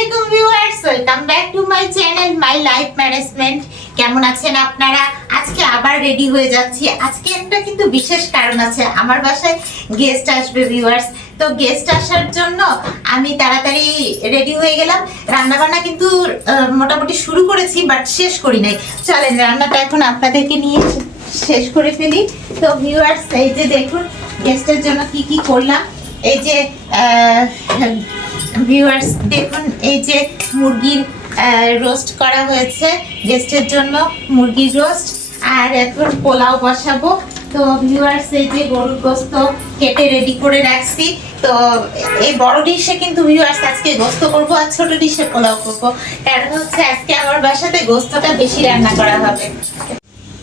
আসসালামাইকুম viewers, welcome back to my channel my life management. কেমন আছেন আপনারা? আজকে আবার রেডি হয়ে যাচ্ছি। আজকে একটা কিন্তু বিশেষ কারণ আছে, আমার বাসায় গেস্ট আসবে ভিউয়ার্স। তো গেস্ট আসার জন্য আমি তাড়াতাড়ি রেডি হয়ে গেলাম। রান্নাবান্না কিন্তু মোটামুটি শুরু করেছি, বাট শেষ করি নাই। চলেন রান্নাটা এখন আপনাদেরকে নিয়ে শেষ করে ফেলি। তো ভিউয়ার্স, এই যে দেখুন গেস্টের জন্য কি কি করলাম। এই যে ভিউয়ার্স দেখুন, এই যে মুরগির রোস্ট করা হয়েছে গেস্টের জন্য, মুরগির রোস্ট। আর এখন পোলাও বসাবো। তো ভিউয়ার্স, এই যে গরুর গোস্ত কেটে রেডি করে রাখছি। তো এই বড় ডিশে কিন্তু ভিউয়ার্স আজকে গোস্ত করবো, আর ছোট ডিশে পোলাও করবো। কারণ হচ্ছে আজকে আমার বাসাতে গোস্তটা বেশি রান্না করা হবে।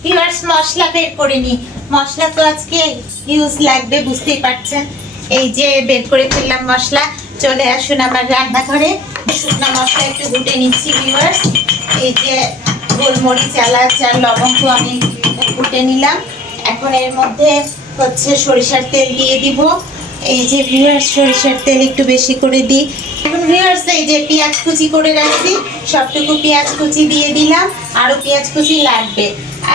ভিউয়ার্স, মশলা বের করিনি, মশলা তো আজকে ইউজ লাগবে, বুঝতেই পারছেন। এই যে বের করে ফেললাম মশলা। চলে আসুন আমার রান্নাঘরে। শুকনো মশলা একটু গুটে নিচ্ছি ভিউয়ার্স। এই যে গোলমরিচ, এলাচ আর লবঙ্গ আমি গুটে নিলাম। এখন এর মধ্যে হচ্ছে সরিষার তেল দিয়ে দিব। এই যে ভিউয়ার্স, সরিষার তেল একটু বেশি করে দিই। এখন ভিউয়ার্স, এই যে পেঁয়াজ কুচি করে রাখছি, সবটুকু পেঁয়াজ কুচি দিয়ে দিলাম। আরো পেঁয়াজ কুচি লাগবে,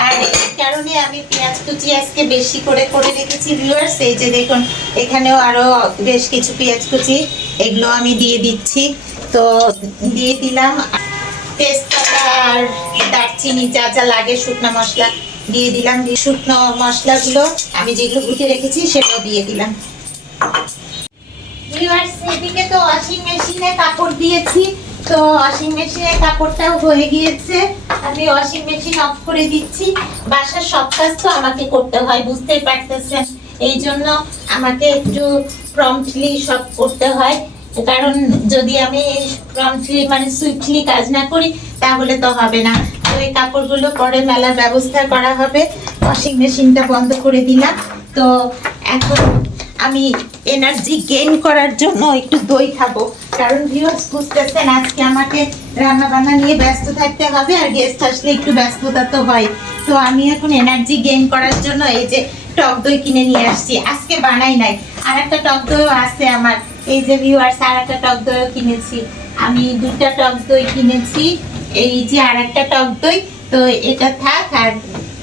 আর এই কারণে আমি পেঁয়াজ কুচি আজকে বেশি করে রেখেছি ভিউয়ার্স। এই যে দেখুন, এখানেও আরো বেশ কিছু পেঁয়াজ কুচি, এগুলো আমি দিয়ে দিচ্ছি। তো দিয়ে দিলাম তেজপাতা আর দারচিনি, যা যা লাগে শুকনো মশলা দিয়ে দিলাম। শুকনো মশলাগুলো আমি যেগুলো গুটে রেখেছি সেগুলো দিয়ে দিলাম। ভিউয়ার্স, এদিকে তো ওয়াশিং মেশিনে কাপড় দিয়েছি। তো ওয়াশিং মেশিনে কাপড়টাও হয়ে গিয়েছে, আমি ওয়াশিং মেশিন অফ করে দিচ্ছি। বাসার সব কাজ তো আমাকে করতে হয়, বুঝতেই পারতেছেন। এই জন্য আমাকে একটু প্রম্পটলি সব করতে হয়, কারণ যদি আমি প্রম্পটলি মানে সুইফটলি কাজ না করি তাহলে তো হবে না। তো এই কাপড়গুলো পরে মেলার ব্যবস্থা করা হবে। ওয়াশিং মেশিনটা বন্ধ করে দিলাম। তো এখন আমি এনার্জি গেইন করার জন্য একটু দই খাবো, কারণ ভিউয়ার্স বুঝতেছেন আজকে আমাকে রান্না বান্না নিয়ে ব্যস্ত থাকতে হবে, আর গেস্ট আসলে একটু ব্যস্ততা তো হয়। তো আমি এখন এনার্জি গেইন করার জন্য এই যে টক দই কিনে নিয়ে আসছি। আজকে বানাই নাই, আর একটা টক দইও আছে আমার। এই যে ভিউয়ার্স, আর একটা টক দইও কিনেছি আমি, 2টা টক দই কিনেছি। এই যে আর একটা টক দই, তো এটা থাক, আর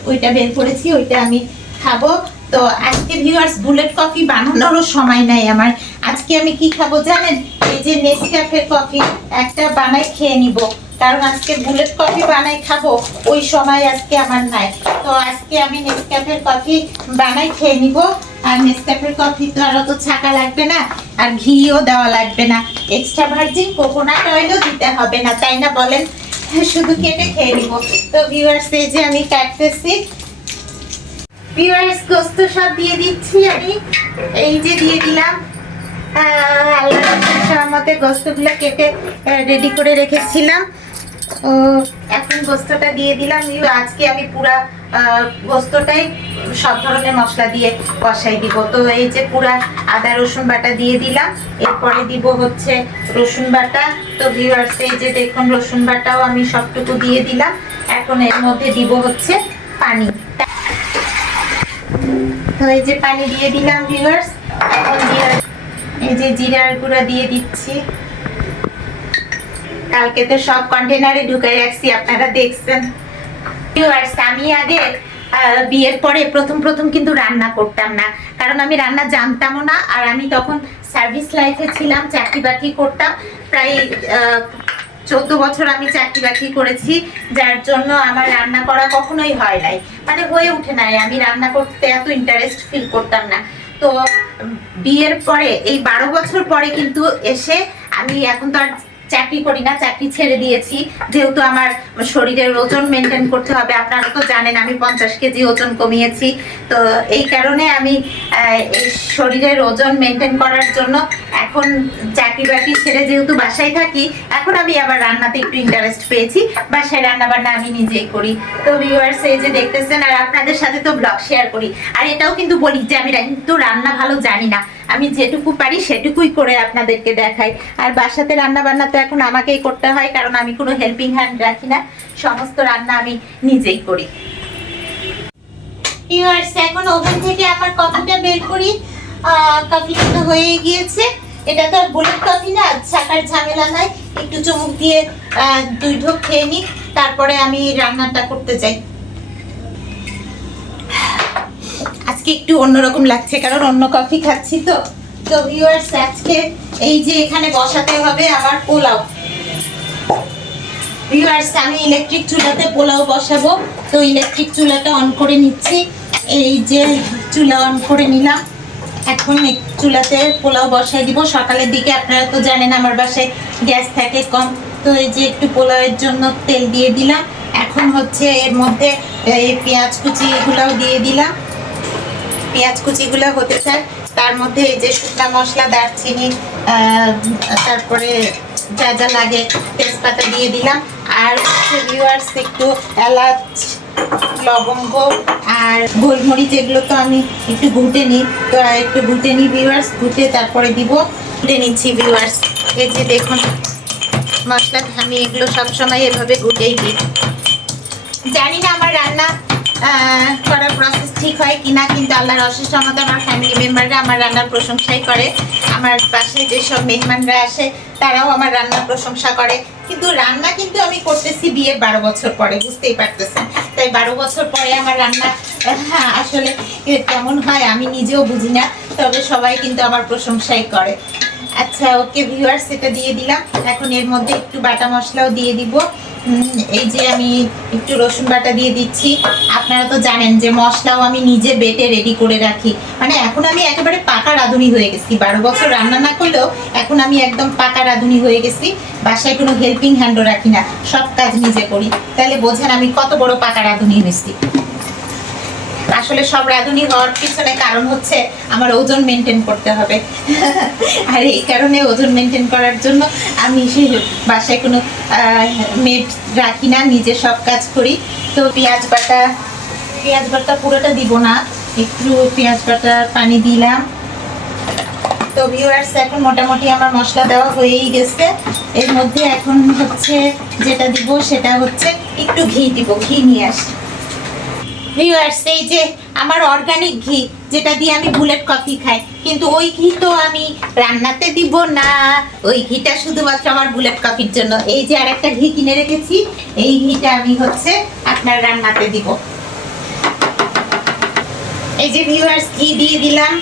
ওইটা বের করেছি, ওইটা আমি খাবো। তো আজকে ভিউয়ার্স বুলেট কফি বানানোরও সময় নাই আমার। আজকে আমি কি খাবো জানেন? এই যে নেসক্যাফে কফি একটা বানাই খেয়ে নিব, কারণ আজকে বুলেট কফি বানাই খাবো, ওই সময় আজকে আমার নাই। তো আজকে আমি নেসক্যাফের কফি বানাই খেয়ে নিব। আর নেসক্যাফের কফি তো আর অত ছাকা লাগবে না, আর ঘিও দেওয়া লাগবে না, এক্সট্রা ভার্জিন কোকোনাট অয়েলও দিতে হবে না, তাই না বলেন? শুধু কেটে খেয়ে নিব। তো ভিউয়ার্স, এই যে আমি কাটতেছি। ভিউয়ার্স, গোস্ত সব দিয়ে দিচ্ছি আমি। এই যে দিয়ে দিলাম। আল্লাহর রহমতে গোস্তগুলো কেটে রেডি করে রেখেছিলাম। এখন গোস্তটা দিয়ে দিলাম। আজকে আমি পুরা গোস্তটাই সব ধরনের মশলা দিয়ে কষাই দিব। তো এই যে পুরা আদা রসুন বাটা দিয়ে দিলাম, এরপরে দিব হচ্ছে রসুন বাটা। তো ভিউয়ার্স, এই যে দেখুন রসুন বাটাও আমি সবটুকু দিয়ে দিলাম। এখন এর মধ্যে দিব হচ্ছে পানি। তো এই যে পানি দিয়ে দিলাম ভিউয়ার্স। এখন এই যে জিরার গুঁড়া দিয়ে দিচ্ছি। কালকে তো সব কন্টেনারে ঢুকাই রাখছি, আপনারা দেখছেন। ভিউয়ার্স, আমি আগে বিয়ের পরে প্রথম কিন্তু রান্না করতাম না, কারণ আমি রান্না জানতামও না। আর আমি তখন সার্ভিস লাইফে ছিলাম, চাকরি বাকরি করতাম। প্রায় 14 বছর আমি চাকরি বাকরি করেছি, যার জন্য আমার রান্না করা কখনোই হয় নাই, মানে হয়ে উঠে নাই। আমি রান্না করতে এত ইন্টারেস্ট ফিল করতাম না। তো বিয়ের পরে এই 12 বছর পরে কিন্তু এসে আমি, এখন তো আর চাকরি করি না, চাকরি ছেড়ে দিয়েছি, যেহেতু আমার শরীরের ওজন মেনটেন করতে হবে। আপনারা তো জানেন আমি 50 কেজি ওজন কমিয়েছি। তো এই কারণে আমি এই শরীরের ওজন মেনটেন করার জন্য এখন চাকরি বাকরি ছেড়ে যেহেতু বাসায় থাকি, এখন আমি আবার রান্নাতে একটু ইন্টারেস্ট পেয়েছি। বাসায় রান্না বান্না আমি নিজেই করি। তো ভিউয়ার্স, এই যে দেখতেছেন, আর আপনাদের সাথে তো ব্লগ শেয়ার করি। আর এটাও কিন্তু বলি যে আমি কিন্তু রান্না ভালো জানি না, আমি যেটুকু পারি সেটুকুই করে আপনাদেরকে দেখাই। আর বাসাতে রান্না বান্না তো এখন আমাকেই করতে হয়, কারণ আমি কোনো হেল্পিং হ্যান্ড রাখি না, সমস্ত রান্না আমি নিজেই করি। ভিউয়ার্স, এখন ওভেন থেকে আমার কফিটা বের করি। কফিটা তো হয়ে গিয়েছে। এটা তো আর বুলেট কফি না, ছাকার ঝামেলা নাই। একটু চুমুক দিয়ে 2 ঢোক খেয়ে নিই, তারপরে আমি রান্নাটা করতে যাই। আজকে একটু অন্যরকম লাগছে, কারণ অন্য কফি খাচ্ছি তো। তো ভিউয়ার্স, আজকে এই যে এখানে বসাতে হবে আবার পোলাও। ভিউয়ার্স, আমি ইলেকট্রিক চুলাতে পোলাও বসাবো, তো ইলেকট্রিক চুলাটা অন করে নিচ্ছি। এই যে চুলা অন করে নিলাম, এখন চুলাতে পোলাও বসাই দিব। সকালের দিকে আপনারা তো জানেন আমার বাসায় গ্যাস থাকে কম, তো এই যে একটু পোলাওয়ের জন্য তেল দিয়ে দিলাম। এখন হচ্ছে এর মধ্যে এই পেঁয়াজ কুচিগুলোও দিয়ে দিলাম। পেঁয়াজ কুচিগুলো হতে চায়, তার মধ্যে এই যে শুকনো মশলা, দারচিনি, তারপরে যা যা লাগে তেজপাতা দিয়ে দিলাম। আর ভিউয়ার্স, একটু এলাচ, লবঙ্গ আর গোলমরিচ, এগুলো তো আমি একটু ঘুটে নিই, তো একটু ঘুটে নিই ভিউয়ার্স, ঘুটে তারপরে দিব। ঘুটে নিচ্ছি ভিউয়ার্স, এই যে দেখুন মশলা, আমি এগুলো সবসময় এভাবে ঘুটেই দিই। জানি না আমার রান্না করার প্রসেস ঠিক হয় কিনা, কিন্তু আল্লাহর অশেষ রহমতে আমার ফ্যামিলি মেম্বাররা আমার রান্নার প্রশংসাই করে। আমার পাশে যেসব মেহমানরা আসে তারাও আমার রান্নার প্রশংসা করে। কিন্তু রান্না কিন্তু আমি করতেছি বিয়ের 12 বছর পরে, বুঝতেই পারতেছেন। তাই 12 বছর পরে আমার রান্না আসলে কেমন হয় আমি নিজেও বুঝি না, তবে সবাই কিন্তু আমার প্রশংসাই করে। আচ্ছা, ওকে ভিউয়ার্স, এটা দিয়ে দিলাম। এখন এর মধ্যে একটু বাটা মশলাও দিয়ে দিব। এই যে আমি একটু রসুন বাটা দিয়ে দিচ্ছি। আপনারা তো জানেন যে মশলাও আমি নিজে বেটে রেডি করে রাখি। মানে এখন আমি একেবারে পাকা রাঁধুনি হয়ে গেছি। 12 বছর রান্না না করলেও এখন আমি একদম পাকা রাঁধুনি হয়ে গেছি। বাসায় কোনো হেল্পিং হ্যান্ডও রাখি না, সব কাজ নিজে করি। তাহলে বোঝেন আমি কত বড় পাকা রাঁধুনি হয়েছি। আসলে সব রাঁধুনি হওয়ার পিছনে কারণ হচ্ছে আমার ওজন মেনটেন করতে হবে। আর এই কারণে ওজন মেনটেন করার জন্য আমি বাসায় কোনো মেড রাখি না, নিজে সব কাজ করি। তো পেঁয়াজ বাটা পুরোটা দিব না, একটু পেঁয়াজ বাটার পানি দিলাম। তো ভিউয়ার্স, এখন মোটামুটি আমার মশলা দেওয়া হয়েই গেছে। এর মধ্যে এখন হচ্ছে যেটা দিব সেটা হচ্ছে একটু ঘি দিব। ঘি নিয়ে আসি ভিউয়ার্স, এই যে আমার অর্গানিক ঘি, যেটা দিয়ে আমি বুলেট কফি খাই, কিন্তু ওই ঘি তো আমি রান্নাতে দিব না। ওই ঘিটা শুধুমাত্র আমার বুলেট কফির জন্য। এই যে আরেকটা ঘি কিনে রেখেছি, এই ঘিটা আমি হচ্ছে আপনার রান্নাতে দিব। এই যে ভিউয়ার্স, ঘি দিয়ে দিলাম।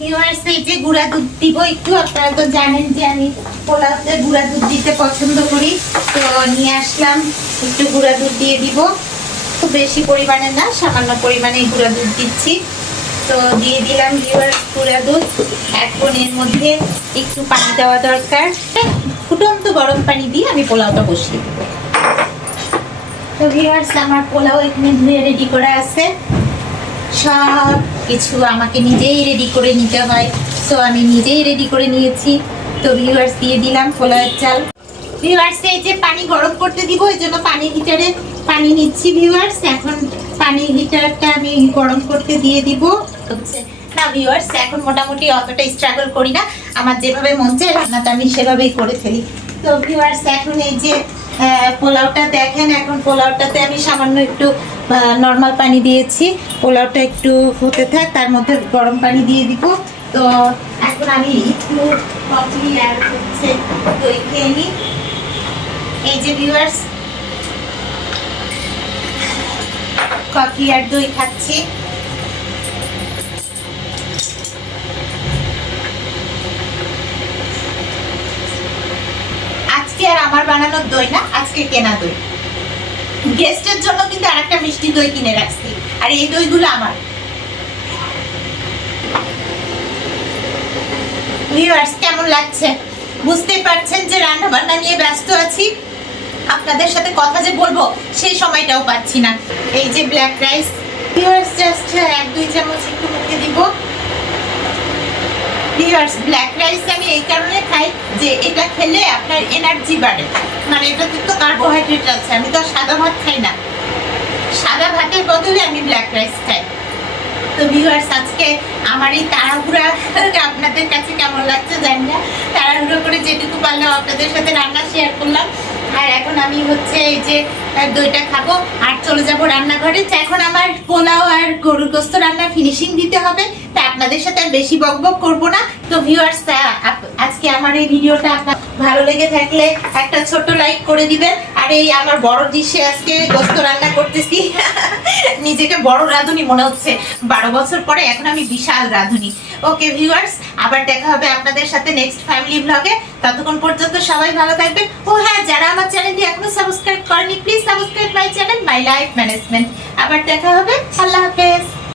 ভিউয়ার্স, এই যে গুঁড়া দুধ দিব একটু। আপনারা তো জানেন যে আমি পোলাওতে গুঁড়া দুধ দিতে পছন্দ করি, তো নিয়ে আসলাম। একটু গুঁড়া দুধ দিয়ে দিব, খুব বেশি পরিমাণে না, সামান্য পরিমাণে গুঁড়া দুধ দিচ্ছি। তো দিয়ে দিলাম ভিউয়ার্স গুঁড়া দুধ। এখন এর মধ্যে একটু পানি দেওয়া দরকার। ফুটন্ত গরম পানি দিয়ে আমি পোলাওটা বসিয়ে দেবো। তো ভিউয়ার্স, আমার পোলাও এখানে ধুয়ে রেডি করা আছে। সব কিছু আমাকে নিজেই রেডি করে নিতে হয়, তো আমি নিজেই রেডি করে নিয়েছি। তো ভিউয়ার্স, দিয়ে দিলাম পোলাওয়ের চাল। ভিউয়ার্স, এই যে পানি গরম করতে দিব, এই জন্য পানি হিটারে পানি নিচ্ছি ভিউয়ার্স। এখন পানি হিটারটা আমি গরম করতে দিয়ে দিব। হচ্ছে না ভিউয়ার্স, এখন মোটামুটি অতটা স্ট্রাগল করি না, আমার যেভাবে মন চায় রান্নাটা আমি সেভাবেই করে ফেলি। তো ভিউয়ার্স, এখন এই যে পোলাওটা দেখেন, এখন পোলাওটাতে আমি সামান্য একটু নর্মাল পানি দিয়েছি। পোলাওটা একটু হতে থাক, তার মধ্যে গরম পানি দিয়ে দিব। তো এখন আমি একটু কফি আর হচ্ছে দই খেয়ে নিই। এই যে ভিউয়ার্স, কফি আর দই খাচ্ছি। আজকে আর আমার বানানোর দই না, আজকে কেনা দই। গেস্টের জন্য কিন্তু আরেকটা মিষ্টি দই কিনে রাখছি, আর এই দইগুলো আমার। ভিউয়ার্স, কেমন লাগছে? বুঝতেই পারছেন যে রান্না বান্না নিয়ে ব্যস্ত আছি, আপনাদের সাথে কথা যে বলবো সেই সময়টাও পাচ্ছি না। এই যে ব্ল্যাক রাইস ভিউয়ার্স, জাস্ট 1-2 চামচ একটু মুখে দিব। ভিউয়ার্স, ব্ল্যাক রাইস আমি এই কারণে খাই যে এটা খেলে আপনার এনার্জি বাড়ে, মানে এটাতে তো কার্বোহাইড্রেট আছে। আমি তো সাদা ভাত খাই না, সাদা ভাতের বদলে আমি ব্ল্যাক রাইস খাই। তো ভিউয়ার্স, আজকে আমার এই তাড়াহুড়া আপনাদের কাছে কেমন লাগছে জানি না। তাড়াহুড়ো করে যেটুকু পারলাম আপনাদের সাথে রান্না শেয়ার করলাম। আর এখন আমি হচ্ছে এই যে দইটা খাবো আর চলে যাব রান্নাঘরে। তো এখন আমার পোলাও আর গরুর গোস্ত রান্না ফিনিশিং দিতে হবে, তা আপনাদের সাথে আর বেশি বকবক করবো না। তো ভিউয়ার্স, আজকে আমার এই ভিডিওটা আপনার ভালো লেগে থাকলে একটা ছোট লাইক করে দিবেন। আর এই আমার বড় ডিশে আজকে গোস্ত রান্না করতেছি। নিজেকে বড় রাঁধুনি মনে হচ্ছে, 12 বছর পরে এখন আমি বিশাল রাঁধুনি। ওকে ভিউয়ার্স, আবার দেখা হবে আপনাদের সাথে নেক্সট ফ্যামিলি ব্লগে। ততক্ষণ পর্যন্ত সবাই ভালো থাকবেন। ও হ্যাঁ, যারা আমার চ্যানেলটি এখনো সাবস্ক্রাইব করেনি, please subscribe my channel my life management. আবার দেখা হবে। আল্লাহ হাফেজ।